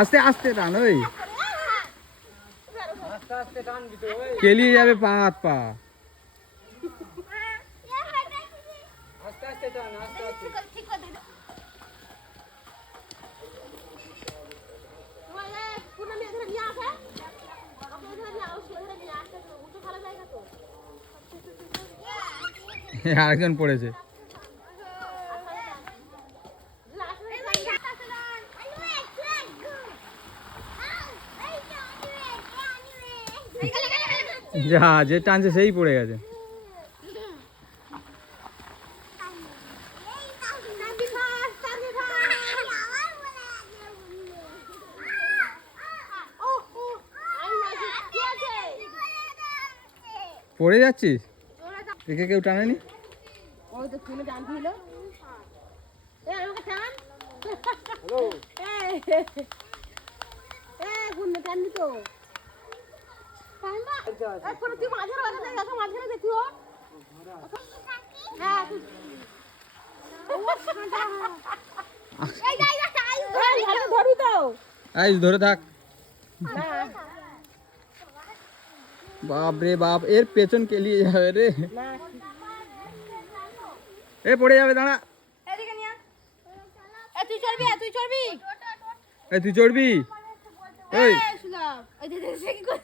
আস্তে আস্তে টান ওই আস্তে আস্তে টানবি তো ওই কেলিয়ে যাবে পা হাত পা। আস্তে আস্তে টান আস্তে আস্তে আরেকজন পড়েছে। যা যে টানছে সেই পড়ে গেছে। পড়ে যাচ্ছিস? একে কেউ টানেনি? ওই তো শুনে টানছিল। এ আমাকে টান। হ্যালো গুন্ডে টানবি তো। টানবা? এখন তুই মাঝের ওখানে দেখ, এখন মাঝখানে দেখি ও। হ্যাঁ তুই। এই যাই যা তাই। এই ধরি তো। আইস ধরে থাক। না। বাপ রে বাপ, এর পেছন কেলিয়ে যাবে রে। না। এ পড়ে যাবে, দাঁড়া। এদিকে নিয়া। এ তুই চড়বি, তুই চড়বি। এই তুই চড়বি? এই সুলভ। ওই যে সে কি করে?